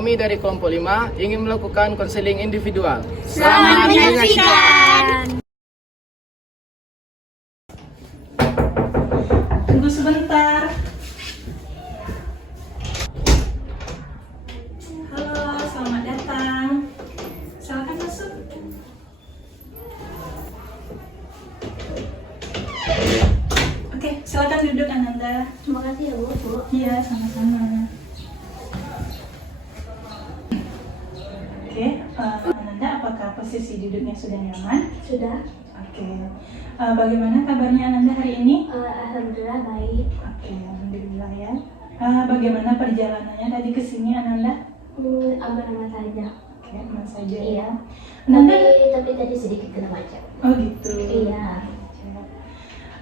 kami dari kelompok 5 ingin melakukan konseling individual. Selamat menyaksikan. Tunggu sebentar. Halo, selamat datang. Silakan masuk. Oke, silakan duduk Ananda. Terima kasih ya Bu. Iya, sama-sama. Oke, Ananda, apakah posisi duduknya sudah nyaman? Sudah. Oke, bagaimana kabarnya Ananda hari ini? Alhamdulillah baik. Oke, alhamdulillah ya. Bagaimana perjalanannya tadi ke sini Ananda? Aman-aman saja. Oke, aman saja Iya. ya. Ananda? Tapi tadi sedikit kena macet. Oh gitu. Iya.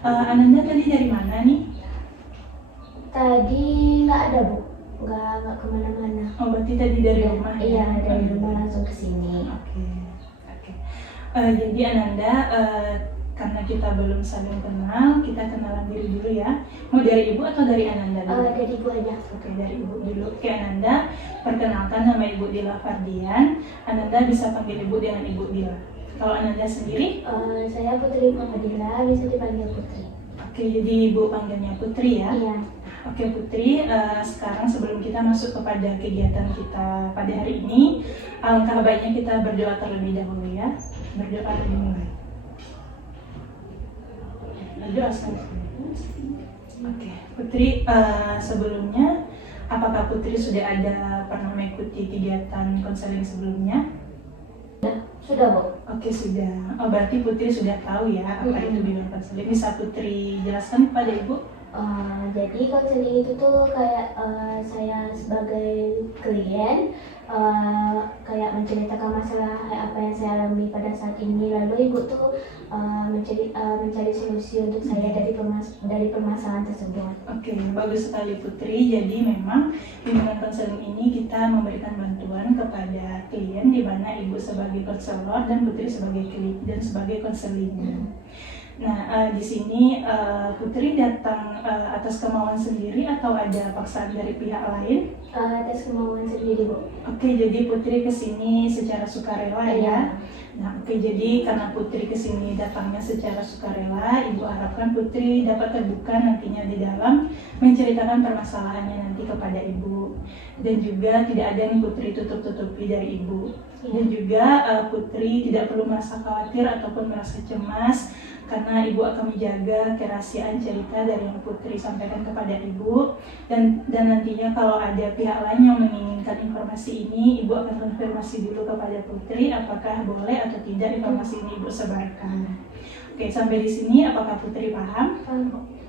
Ananda tadi dari mana nih? Tadi nggak ada Bu. Nggak kemana-mana. Oh berarti tadi dari rumah ya? Iya, dari rumah langsung ke sini. Oke. Jadi Ananda, karena kita belum saling kenal, kita kenalan diri dulu ya. Mau dari ibu atau dari Ananda dulu? Dari Bu aja. Oke, dari ibu dulu. Oke Ananda, perkenalkan nama ibu Dila Fardian. Ananda bisa panggil ibu dengan ibu Dila. Kalau Ananda sendiri? Saya Putri Muhammadillah, bisa dipanggil Putri. Oke, jadi ibu panggilnya Putri ya? Iya. Oke Putri, sekarang sebelum kita masuk kepada kegiatan kita pada hari ini, alangkah baiknya kita berdoa terlebih dahulu ya. Berdoa dimulai. Berdoa Oke, Putri, sebelumnya, apakah Putri sudah pernah mengikuti kegiatan konseling sebelumnya? Sudah Bu. Oke sudah. Oh berarti Putri sudah tahu ya apa itu bimbingan konseling. Bisa Putri jelaskan kepada ibu? Jadi konseling itu tuh kayak saya sebagai klien kayak menceritakan masalah apa yang saya alami pada saat ini, lalu ibu tuh mencari solusi untuk saya dari permasalahan tersebut. Oke, bagus sekali Putri. Jadi memang bimbingan konseling ini kita memberikan bantuan kepada klien di mana ibu sebagai konselor dan Putri sebagai klien dan sebagai konselingnya. Nah, di sini Putri datang atas kemauan sendiri atau ada paksaan dari pihak lain? Atas kemauan sendiri Bu. Oke, jadi Putri kesini secara sukarela ya? Nah, oke, jadi karena Putri kesini datangnya secara sukarela, Ibu harapkan Putri dapat terbuka nantinya di dalam menceritakan permasalahannya nanti kepada Ibu. Dan juga tidak ada yang Putri tutup-tutupi dari Ibu. Dan juga Putri tidak perlu merasa khawatir ataupun merasa cemas karena Ibu akan menjaga kerahasiaan cerita dari yang Putri sampaikan kepada Ibu. Dan nantinya kalau ada pihak lain yang menginginkan informasi ini, Ibu akan konfirmasi dulu kepada Putri apakah boleh atau tidak informasi ini Ibu sebarkan. Oke, sampai di sini apakah Putri paham?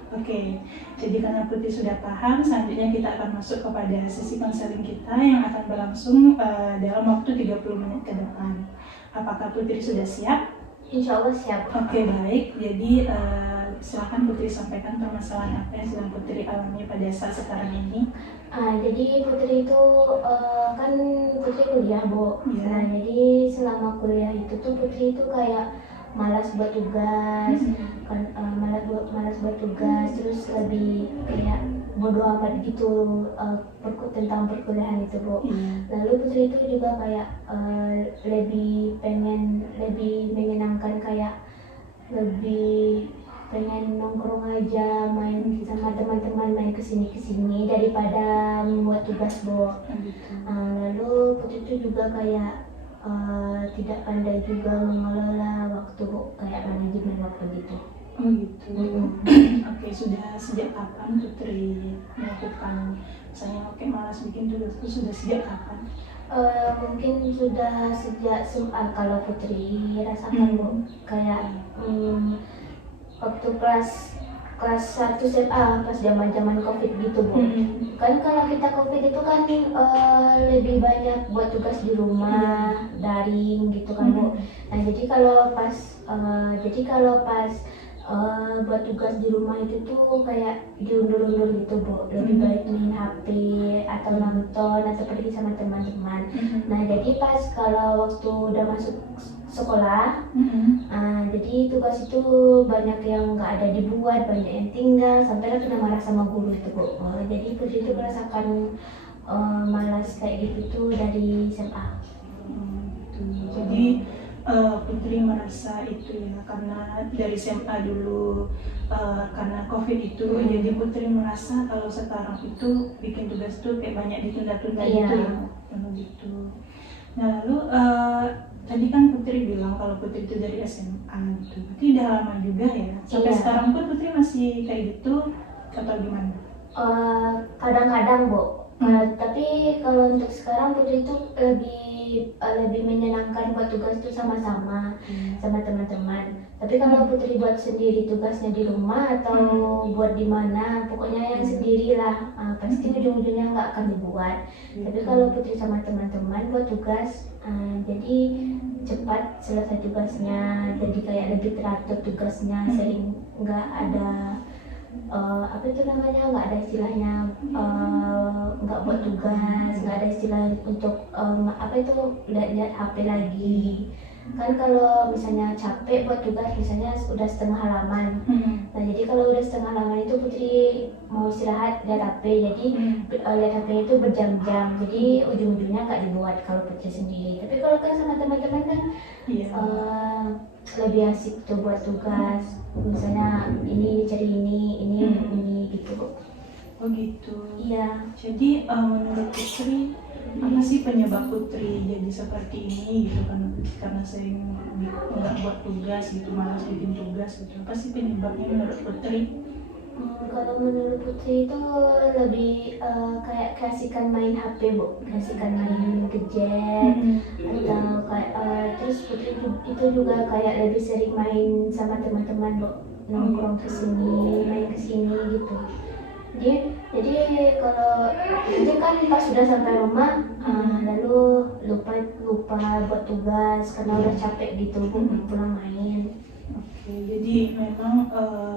Oke, jadi karena Putri sudah paham, selanjutnya kita akan masuk kepada sesi konseling kita yang akan berlangsung dalam waktu 30 menit ke depan. Apakah Putri sudah siap? Insya Allah siap. Oke, baik. Jadi silakan Putri sampaikan permasalahan apa yang sedang Putri alami pada saat sekarang ini. Jadi Putri itu kan Putri kuliah Bu. Iya. Nah jadi selama kuliah itu tuh Putri itu kayak malas buat tugas, malas buat tugas, terus lebih kayak bodo amat gitu tentang perkuliahan itu Bu. Lalu Putri itu juga kayak lebih menyenangkan, kayak lebih pengen nongkrong aja, main sama teman-teman, main kesini daripada membuat tugas Bu. Lalu Putri itu juga kayak tidak pandai juga mengelola waktu Bu, kayak manajemen waktu gitu. Oh gitu. Oke, sudah sejak kapan Putri melakukan misalnya malas bikin tugas itu sudah sejak kapan? Mungkin sudah sejak SMA kalau Putri rasakan Bu, kayak waktu kelas 1 SMA pas zaman Covid gitu Bu. Kan kalau kita Covid itu kan lebih banyak buat tugas di rumah, daring gitu kan Bu. Nah jadi kalau pas buat tugas di rumah itu tuh kayak diundur-undur gitu Bu, lebih baik main HP atau nonton atau pergi sama teman-teman. Nah jadi pas kalau waktu udah masuk sekolah, jadi tugas itu banyak yang nggak ada dibuat, banyak yang tinggal, sampai kena marah sama guru itu Bu. Jadi Putri itu merasakan malas kayak gitu tuh dari SMA. Gitu. Jadi Putri merasa itu ya karena dari SMA dulu karena COVID itu, jadi Putri merasa kalau sekarang itu bikin tugas tuh kayak banyak ditunda-tunda gitu ya, gitu. Nah lalu tadi kan Putri bilang kalau Putri itu dari SMA gitu, berarti udah lama juga ya. Sampai sekarang pun Putri masih kayak gitu atau gimana? Kadang-kadang Bu. Tapi kalau untuk sekarang Putri itu lebih menyenangkan buat tugas itu sama-sama sama teman-teman. Tapi kalau Putri buat sendiri tugasnya di rumah atau buat di mana, pokoknya yang sendirilah, pasti ujung-ujungnya nggak akan dibuat. Tapi kalau Putri sama teman-teman buat tugas, jadi cepat selesai tugasnya, jadi kayak lebih teratur tugasnya, sering nggak ada apa itu namanya, nggak ada istilahnya nggak buat tugas, nggak ada istilah untuk apa itu lihat HP lagi. Kan kalau misalnya capek buat tugas, misalnya udah setengah halaman, nah jadi kalau udah setengah halaman itu Putri mau istirahat lihat HP, jadi lihat HP itu berjam-jam, jadi ujung-ujungnya nggak dibuat kalau Putri sendiri. Tapi kalau kan sama teman-teman kan lebih asik tuh buat tugas, misalnya ini cari ini gitu. Oh gitu. Iya. Jadi menurut Putri apa sih penyebab Putri jadi seperti ini gitu kan? Karena sering nggak buat tugas gitu, malas bikin tugas gitu. Apa sih penyebabnya menurut Putri? Kalau menurut Putri itu lebih kayak keasikan main HP Bu, keasikan main gadget, atau kayak terus Putri itu juga kayak lebih sering main sama teman-teman Bu, nongkrong kesini, main kesini gitu. Jadi kalau itu kan pas sudah sampai rumah lalu lupa buat tugas karena udah capek gitu pulang main. Oke, jadi memang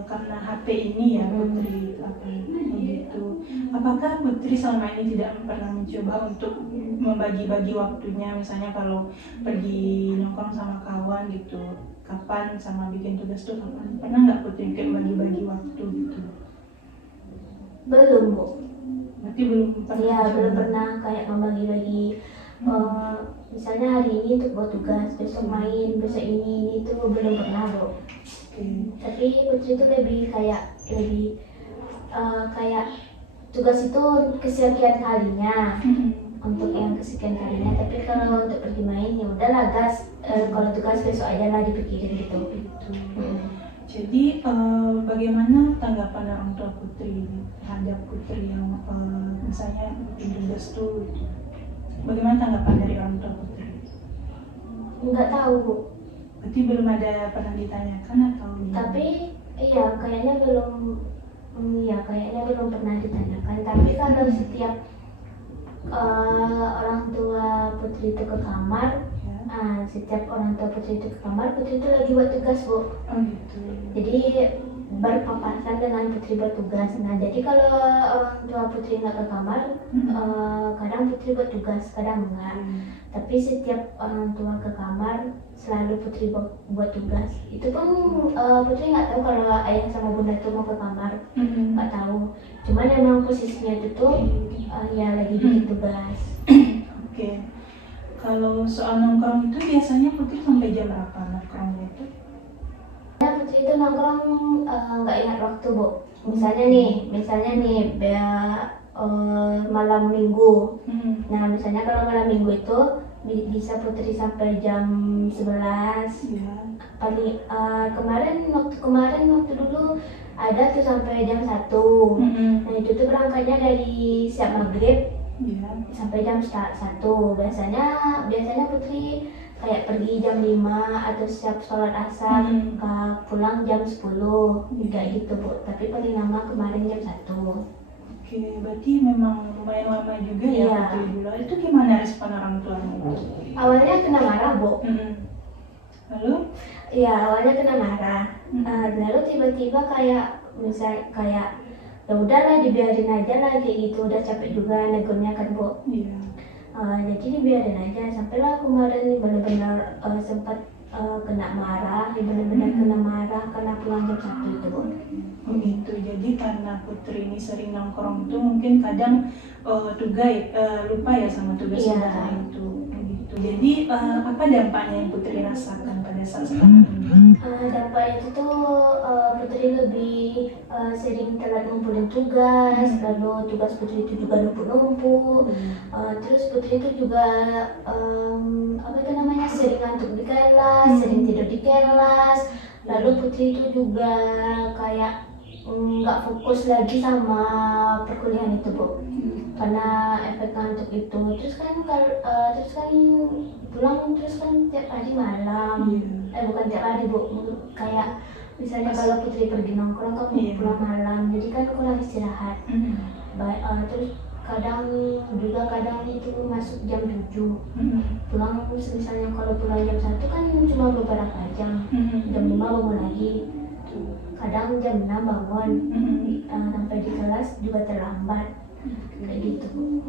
karena HP ini ya Putri begitu. Apakah Putri selama ini tidak pernah mencoba untuk membagi-bagi waktunya, misalnya kalau pergi nongkrong sama kawan gitu, kapan sama bikin tugas tuh kapan? Pernah nggak Putri kayak bagi-bagi waktu gitu? Belum Bu. Berarti belum pernah. Iya, belum pernah kayak membagi-bagi. Misalnya hari ini untuk buat tugas, besok main, besok ini itu belum pernah Bu. Tapi Putri itu lebih kayak tugas itu kesekian kalinya, untuk yang kesekian kalinya. Tapi kalau untuk pergi main ya udahlah gas, kalau tugas besok aja lah dipikirin gitu. Jadi bagaimana tanggapan orang tua Putri terhadap Putri yang misalnya bikin tugas tuh? Bagaimana tanggapan dari orang tua Putri? Nggak tahu Bu. Berarti belum ada pernah ditanyakan atau gimana? Tapi iya kayaknya belum pernah ditanyakan. Tapi kalau setiap orang tua Putri itu ke kamar, setiap orang tua Putri itu ke kamar, Putri itu lagi buat tugas Bu. Oh gitu. Jadi berpapasan dengan Putri bertugas. Nah jadi kalau orang tua Putri nggak ke kamar, kadang Putri buat tugas, kadang enggak. Tapi setiap orang tua ke kamar, selalu Putri buat tugas. Itu pun Putri nggak tahu kalau ayah sama bunda tuh mau ke kamar, nggak tahu. Cuman emang posisinya itu tuh ya lagi bikin tugas. Oke. Kalau soal nongkrong itu biasanya Putri sampai jam berapa nongkrongnya itu? Putri itu nongkrong nggak ingat waktu Bu. Misalnya nih malam minggu. Nah misalnya kalau malam minggu itu bisa Putri sampai jam 11. Paling kemarin waktu dulu ada tuh sampai jam 1. Nah itu tuh berangkatnya dari siap maghrib sampai jam 1. Biasanya Putri kayak pergi jam 5 atau siap sholat asar, pulang jam 10 kayak gitu Bu. Tapi paling lama kemarin jam 1. Oke, berarti memang lumayan lama juga ya Putri dulu. Itu gimana respon orang tuanya? Awalnya kena marah Bu. Lalu? Iya, awalnya kena marah. Lalu tiba-tiba kayak ya udahlah dibiarin aja lah kayak gitu, udah capek juga negurnya kan Bu. Jadi dibiarin aja, sampailah kemarin benar-benar sempat kena marah, benar-benar kena marah karena pulang jam 1 itu Bu. Gitu. Jadi karena Putri ini sering nongkrong tuh mungkin kadang lupa ya sama tugas Iya. hari itu. Gitu. Jadi apa dampaknya yang Putri rasakan pada saat sekarang ini? Dampaknya itu tuh Putri lebih sering telat ngumpulin tugas, lalu tugas Putri itu juga numpuk-numpuk. Terus Putri itu juga sering ngantuk di kelas, sering tidur di kelas. Lalu Putri itu juga kayak nggak fokus lagi sama perkuliahan itu Bu, karena efek ngantuk itu. Terus kan pulang terus kan tiap hari malam, bukan tiap hari Bu, kayak misalnya kalau Putri pergi nongkrong kan pulang malam, jadi kan kurang istirahat. Terus kadang itu masuk jam 7, pulang misalnya kalau pulang jam 1 kan cuma beberapa jam, jam 5 bangun lagi, kadang jam 6 bangun, sampai di kelas juga terlambat, kayak gitu.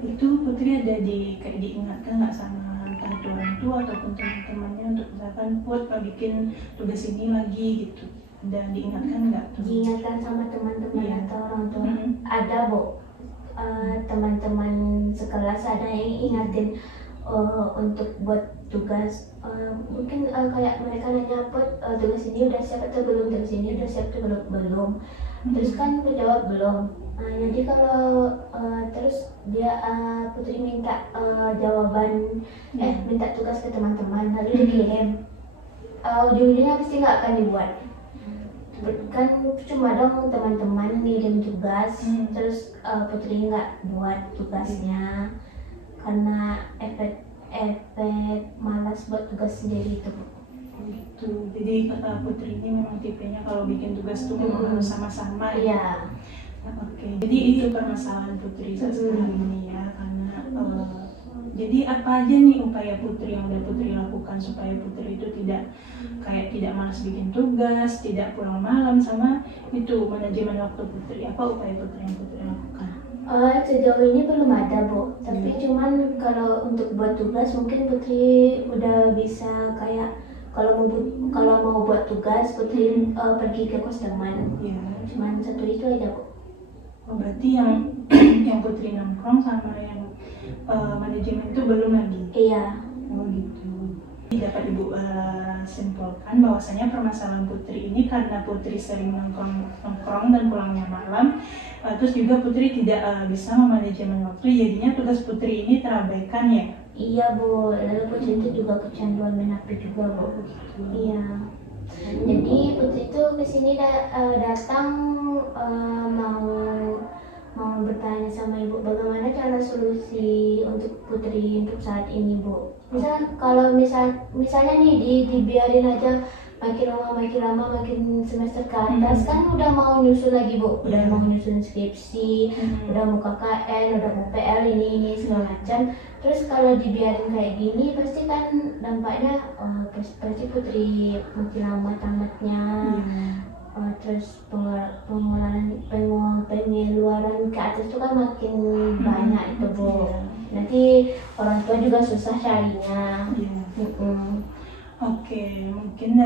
Itu Putri ada diingatkan nggak sama entah itu orang tua ataupun teman-temannya untuk misalkan Put bikin tugas ini lagi gitu, dan diingatkan nggak? Diingatkan sama teman-teman atau orang tua? Ada Bu, teman-teman sekelas ada yang ingatin untuk buat tugas. Mungkin kayak mereka nanya tugas ini udah siap atau belum, tugas ini udah siap atau belum. Terus kan aku jawab belum. Jadi kalau terus dia Putri minta jawaban, minta tugas ke teman-teman, lalu dikirim. Ujung-ujungnya pasti nggak akan dibuat. Kan cuma dong teman-teman ngirim tugas, terus Putri nggak buat tugasnya karena efek malas buat tugas sendiri itu. Gitu. Jadi Putri ini memang tipenya kalau bikin tugas tuh memang harus sama-sama. Iya. Oke. Jadi itu permasalahan Putri sekarang ini ya, karena jadi apa aja nih upaya Putri yang udah Putri lakukan supaya Putri itu tidak malas bikin tugas, tidak pulang malam, sama itu manajemen waktu Putri. Apa upaya Putri yang Putri lakukan? Sejauh ini belum ada Bu, tapi cuman kalau untuk buat tugas mungkin Putri udah bisa kayak kalau mau buat tugas Putri pergi ke kos teman. Cuman satu itu aja Bu. Berarti yang Putri nongkrong sama yang manajemen itu belum lagi? Iya. Gitu. Dapat Ibu simpulkan bahwasanya permasalahan Putri ini karena Putri sering nongkrong dan pulangnya malam, terus juga Putri tidak bisa memanajemen waktu, jadinya tugas Putri ini terabaikan ya? Iya Bu, lalu Putri itu juga kecanduan main HP juga Bu. Iya. Jadi Putri itu kesini datang mau bertanya sama Ibu bagaimana cara solusi untuk Putri untuk saat ini Bu. Misalnya nih dibiarin aja makin lama makin semester ke atas kan udah mau nyusun lagi Bu, udah mau nyusun skripsi, udah mau KKN, udah mau PL ini segala macam. Terus kalau dibiarin kayak gini pasti kan dampaknya pasti Putri makin lama tamatnya. Terus pengeluaran ke atas itu kan makin banyak itu Bu. Nanti orang tua juga susah carinya. Oke, mungkin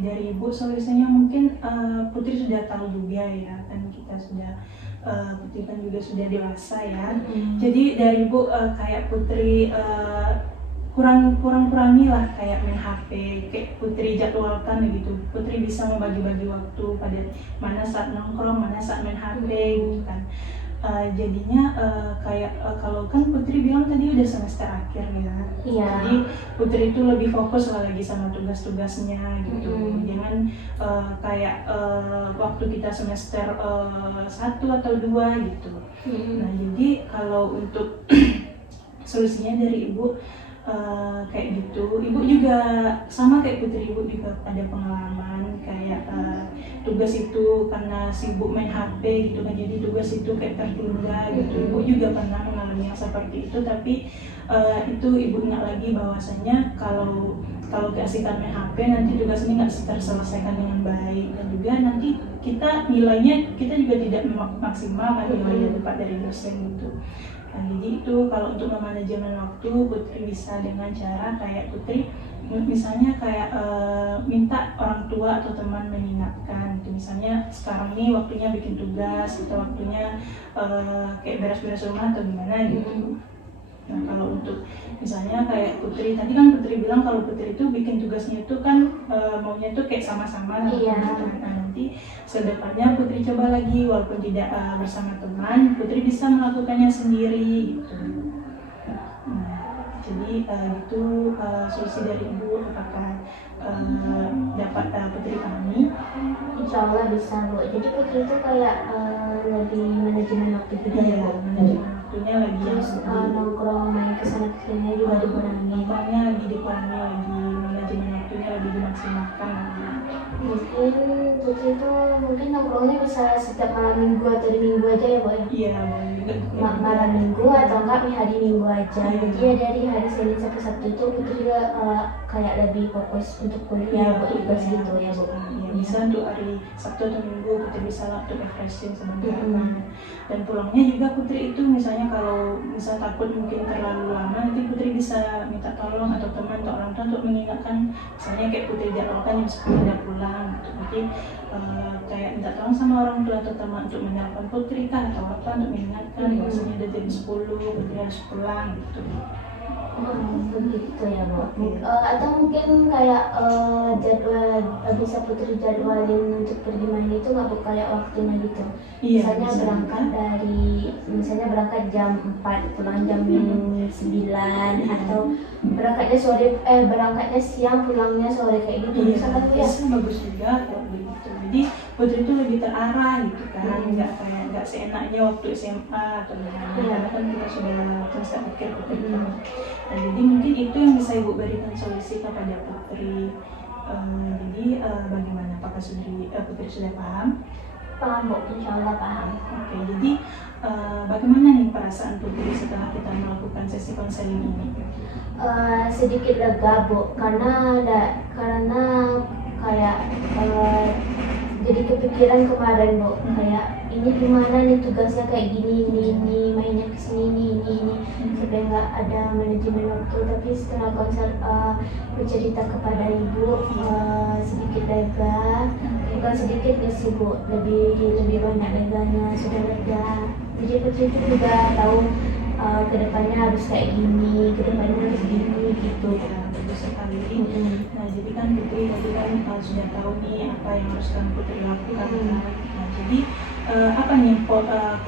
dari Ibu solusinya mungkin Putri sudah tahu juga ya, kan kita sudah Putri kan juga sudah dewasa ya. Jadi dari Ibu kayak Putri kurangilah kayak main HP, kayak Putri jadwalkan gitu. Putri bisa membagi-bagi waktu pada mana saat nongkrong, mana saat main HP gitu kan. Jadinya kalau kan Putri bilang tadi udah semester akhir ya. Iya. Jadi Putri itu lebih fokus lagi sama tugas-tugasnya gitu. Jangan waktu kita semester 1 atau 2 gitu. Nah jadi kalau untuk solusinya dari Ibu kayak gitu, Ibu juga sama kayak Putri, Ibu juga ada pengalaman kayak tugas itu karena sibuk main HP gitu kan, jadi tugas itu kayak tertunda gitu. Ibu juga pernah mengalami yang seperti itu, tapi itu Ibu ingat lagi bahwasanya kalau keasikan main HP nanti tugas ini nggak terselesaikan dengan baik, dan juga nanti nilainya kita juga tidak maksimal kan, nilainya dapat dari dosen gitu. Nah, jadi itu kalau untuk memanajemen waktu Putri bisa dengan cara kayak Putri misalnya kayak minta orang tua atau teman mengingatkan gitu. Misalnya sekarang ini waktunya bikin tugas atau waktunya kayak beres-beres rumah atau gimana gitu. Nah kalau untuk misalnya kayak Putri, tadi kan Putri bilang kalau Putri itu bikin tugasnya itu kan maunya itu kayak sama-sama Iya. gitu. Nah nanti sedepannya Putri coba lagi walaupun tidak bersama teman, Putri bisa melakukannya sendiri gitu. Jadi itu solusi dari Ibu, apakah dapat Putri pahami? Insya Allah bisa Bu. Jadi Putri itu kayak lebih manajemen waktu juga ya Iya, Bu. manajemen waktunya lagi Terus nongkrong main kesana kesini juga dikurangi. nongkrongnya lagi dikurangi, lagi manajemen waktunya lebih dimaksimalkan lagi. Mungkin Putri itu mungkin nongkrongnya bisa setiap malam minggu atau di minggu aja ya Bu ya. Iya, boleh juga. Malam minggu atau enggak di hari minggu aja. Jadi ya dari hari Senin sampai Sabtu itu Putri juga kayak lebih fokus untuk kuliah buat tugas gitu ya Bu. Iya, bisa untuk hari Sabtu atau Minggu Putri bisa lah untuk refreshing sebentar. Dan pulangnya juga Putri itu misalnya kalau misal takut mungkin terlalu lama, nanti Putri bisa minta tolong atau teman atau orang tua untuk mengingatkan, misalnya kayak Putri jadwalkan jam 10 udah pulang gitu. Jadi kayak minta tolong sama orang tua atau teman untuk menelpon Putri kan atau apa untuk mengingatkan bahwasanya udah jam 10 Putri harus pulang gitu. Begitu ya Bu. Atau mungkin kayak jadwal bisa Putri jadwalin untuk pergi main itu nggak Bu, kayak waktunya gitu. Iya, Misalnya bisa berangkat juga. misalnya berangkat jam 4 pulang jam 9 atau berangkatnya siang pulangnya sore kayak gitu. Iya, Misalkan Bu ya. bisa bagus juga kalau begitu. Jadi Putri itu lebih terarah gitu kan, nggak seenaknya waktu SMA atau gimana. Karena kan kita sudah terus pikir Putri. Nah, jadi mungkin itu yang bisa Ibu berikan solusi kepada Putri. Jadi bagaimana? Apakah Putri sudah paham? Paham Bu, insya Allah paham. Oke, jadi bagaimana nih perasaan Putri setelah kita melakukan sesi konseling ini? Sedikit lega Bu, karena kayak jadi kepikiran kemarin Bu, kayak ini gimana nih tugasnya kayak gini ini mainnya kesini ini supaya nggak ada manajemen waktu. Tapi setelah konser bercerita kepada Ibu sedikit lega, bukan sedikit ya sih Bu, lebih banyak leganya, sudah lega. Jadi Putri itu juga tahu kedepannya harus kayak gini, kedepannya harus gini gitu. Ya, bagus sekali. Nah, jadi kan Putri tadi kan sudah tahu nih apa yang harus kan Putri lakukan. Nah, jadi apa nih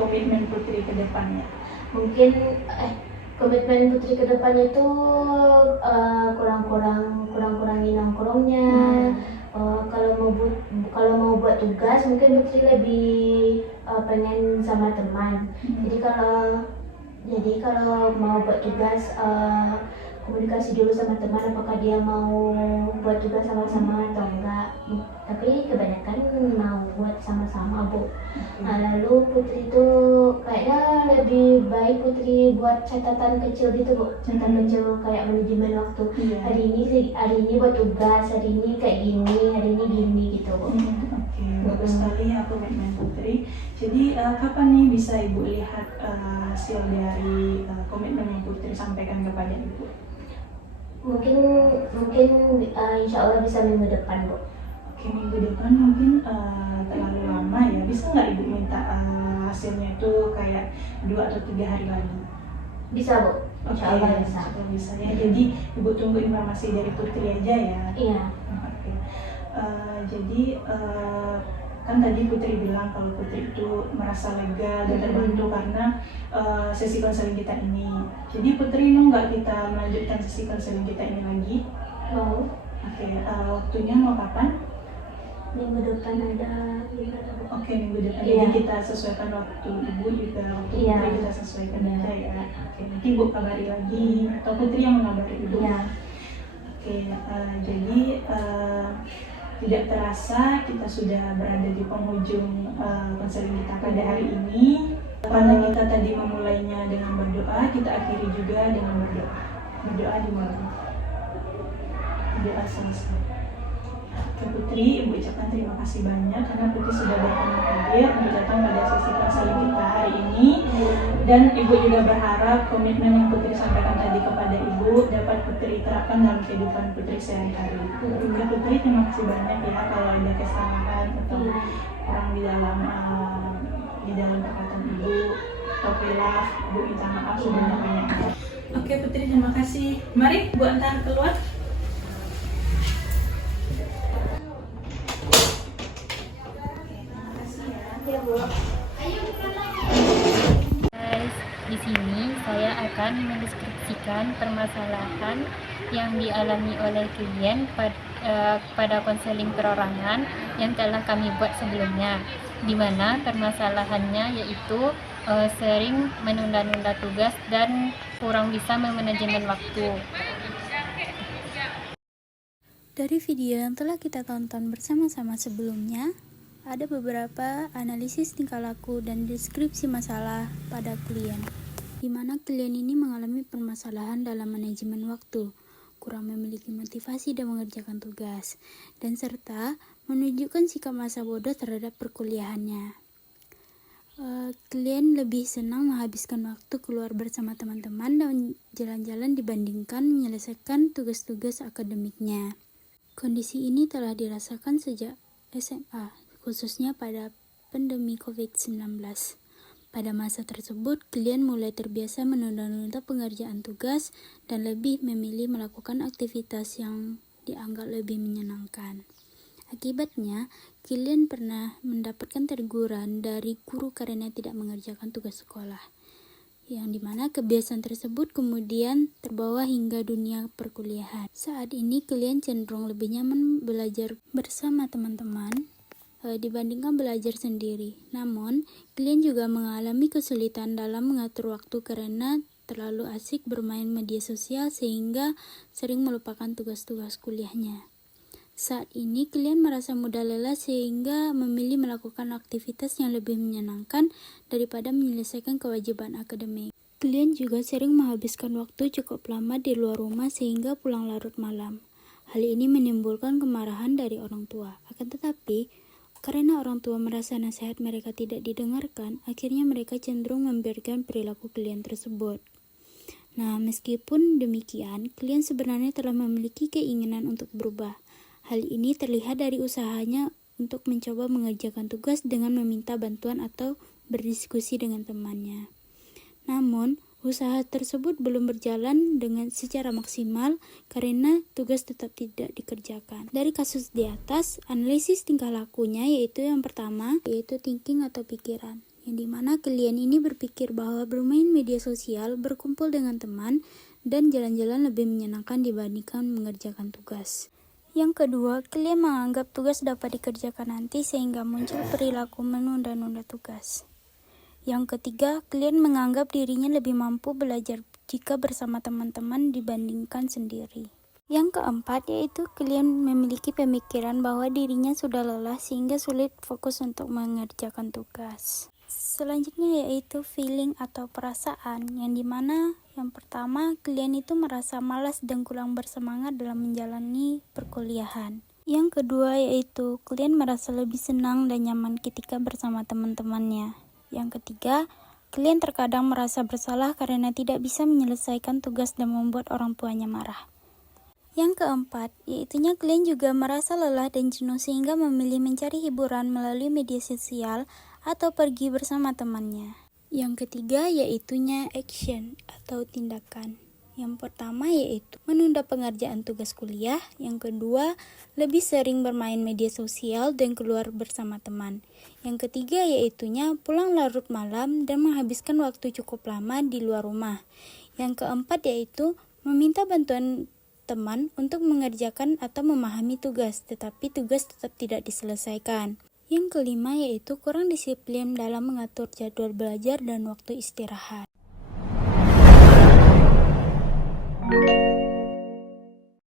komitmen Putri ke depannya? Mungkin komitmen Putri ke depannya itu kurang-kurangin nongkrongnya. Kalau mau buat tugas mungkin Putri lebih pengen sama teman. Jadi kalau mau buat tugas komunikasi dulu sama teman apakah dia mau buat tugas sama-sama atau enggak. Tapi kebanyakan mau buat sama-sama Bu. Nah, lalu Putri itu kayaknya lebih baik Putri buat catatan kecil gitu Bu, catatan kecil kayak manajemen waktu. Hari ini buat tugas, hari ini kayak gini, hari ini gini gitu Bu. Oke, bagus sekali ya komitmen Putri. Jadi kapan nih bisa Ibu lihat hasil dari komitmen yang Putri sampaikan kepada Ibu? Mungkin insya Allah bisa minggu depan Bu. Oke, minggu depan mungkin terlalu lama ya. Bisa nggak Ibu minta hasilnya itu kayak 2 atau 3 hari lagi? Bisa Bu, insya Allah bisa. Bisa ya. Jadi Ibu tunggu informasi dari Putri aja ya. Iya. Oke. Jadi kan tadi Putri bilang kalau Putri itu merasa lega dan terbantu karena sesi konseling kita ini. Jadi Putri mau nggak kita melanjutkan sesi konseling kita ini lagi? Mau. Oke, waktunya mau kapan? Minggu depan ada gimana Bu? Oke, minggu depan. Iya. Jadi kita sesuaikan waktu Ibu juga, waktu Iya. Putri kita sesuaikan aja ya. Oke, nanti Ibu kabari lagi atau Putri yang mengabari Ibu. Iya. Oke, jadi tidak terasa kita sudah berada di penghujung konseling kita pada hari ini. Karena kita tadi memulainya dengan berdoa, kita akhiri juga dengan berdoa. Berdoa dimulai. Berdoa selesai. Oke Putri, Ibu ucapkan terima kasih banyak karena Putri sudah berkenan hadir untuk datang pada sesi konseling kita hari ini. Dan Ibu juga berharap komitmen yang Putri sampaikan tadi kepada Ibu dapat Putri terapkan dalam kehidupan Putri sehari-hari. Ya Putri, terima kasih banyak ya kalau ada kesalahan atau kurang di dalam perkataan Ibu atau khilaf, Ibu minta maaf sebenarnya. Oke Putri, terima kasih. Mari Bu antar keluar. Ya Bu. Guys, di sini saya akan mendeskripsikan permasalahan yang dialami oleh klien pada konseling perorangan yang telah kami buat sebelumnya, di mana permasalahannya yaitu sering menunda-nunda tugas dan kurang bisa memanajemen waktu. Dari video yang telah kita tonton bersama-sama sebelumnya, ada beberapa analisis tingkah laku dan deskripsi masalah pada klien, di mana klien ini mengalami permasalahan dalam manajemen waktu, kurang memiliki motivasi dan mengerjakan tugas, dan serta menunjukkan sikap masa bodoh terhadap perkuliahannya. Klien lebih senang menghabiskan waktu keluar bersama teman-teman dan jalan-jalan dibandingkan menyelesaikan tugas-tugas akademiknya. Kondisi ini telah dirasakan sejak SMA, khususnya pada pandemi COVID-19. Pada masa tersebut, klien mulai terbiasa menunda-nunda pengerjaan tugas dan lebih memilih melakukan aktivitas yang dianggap lebih menyenangkan. Akibatnya, klien pernah mendapatkan teguran dari guru karena tidak mengerjakan tugas sekolah, yang dimana kebiasaan tersebut kemudian terbawa hingga dunia perkuliahan. Saat ini, klien cenderung lebih nyaman belajar bersama teman-teman dibandingkan belajar sendiri. Namun, klien juga mengalami kesulitan dalam mengatur waktu karena terlalu asik bermain media sosial sehingga sering melupakan tugas-tugas kuliahnya. Saat ini, klien merasa mudah lelah sehingga memilih melakukan aktivitas yang lebih menyenangkan daripada menyelesaikan kewajiban akademik. Klien juga sering menghabiskan waktu cukup lama di luar rumah sehingga pulang larut malam. Hal ini menimbulkan kemarahan dari orang tua. Akan tetapi, karena orang tua merasa nasihat mereka tidak didengarkan, akhirnya mereka cenderung membiarkan perilaku klien tersebut. Nah, meskipun demikian, klien sebenarnya telah memiliki keinginan untuk berubah. Hal ini terlihat dari usahanya untuk mencoba mengerjakan tugas dengan meminta bantuan atau berdiskusi dengan temannya. Namun, usaha tersebut belum berjalan secara maksimal karena tugas tetap tidak dikerjakan. Dari kasus di atas, analisis tingkah lakunya yaitu yang pertama, yaitu thinking atau pikiran, yang dimana klien ini berpikir bahwa bermain media sosial, berkumpul dengan teman, dan jalan-jalan lebih menyenangkan dibandingkan mengerjakan tugas. Yang kedua, klien menganggap tugas dapat dikerjakan nanti sehingga muncul perilaku menunda-nunda tugas. Yang ketiga, klien menganggap dirinya lebih mampu belajar jika bersama teman-teman dibandingkan sendiri. Yang keempat, yaitu klien memiliki pemikiran bahwa dirinya sudah lelah sehingga sulit fokus untuk mengerjakan tugas. Selanjutnya yaitu feeling atau perasaan, yang dimana yang pertama, klien itu merasa malas dan kurang bersemangat dalam menjalani perkuliahan. Yang kedua yaitu klien merasa lebih senang dan nyaman ketika bersama teman-temannya. Yang ketiga, klien terkadang merasa bersalah karena tidak bisa menyelesaikan tugas dan membuat orang tuanya marah. Yang keempat, yaitunya klien juga merasa lelah dan jenuh sehingga memilih mencari hiburan melalui media sosial atau pergi bersama temannya. Yang ketiga, yaitunya action atau tindakan. Yang pertama yaitu menunda pengerjaan tugas kuliah. Yang kedua, lebih sering bermain media sosial dan keluar bersama teman. Yang ketiga yaitunya pulang larut malam dan menghabiskan waktu cukup lama di luar rumah. Yang keempat yaitu meminta bantuan teman untuk mengerjakan atau memahami tugas, tetapi tugas tetap tidak diselesaikan. Yang kelima yaitu kurang disiplin dalam mengatur jadwal belajar dan waktu istirahat.